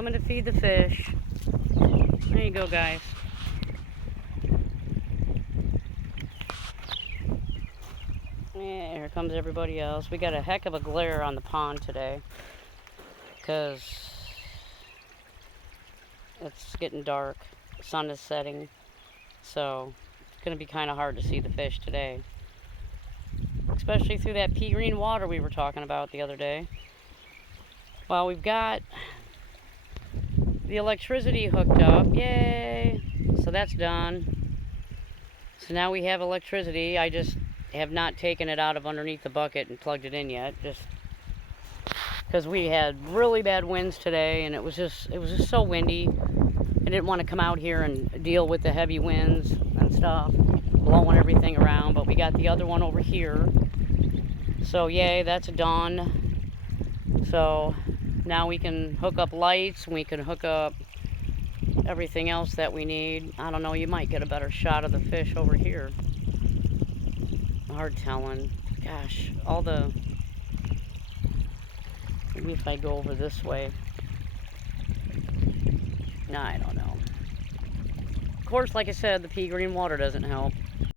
coming to feed the fish. There you go, guys. Yeah, here comes everybody else. We got a heck of a glare on the pond today because it's getting dark. The sun is setting, so it's going to be kind of hard to see the fish today, especially through that pea green water we were talking about the other day. Well, we've got the electricity hooked up. Yay! So that's done. So now we have electricity. I just have not taken it out of underneath the bucket and plugged it in yet, just because we had really bad winds today, and it was just so windy. I didn't want to come out here and deal with the heavy winds and stuff, blowing everything around. But we got the other one over here, so yay, that's done. So now we can hook up lights, we can hook up everything else that we need. I don't know, you might get a better shot of the fish over here. Hard telling. Gosh, maybe if I go over this way. No, I don't know. Of course, like I said, the pea green water doesn't help.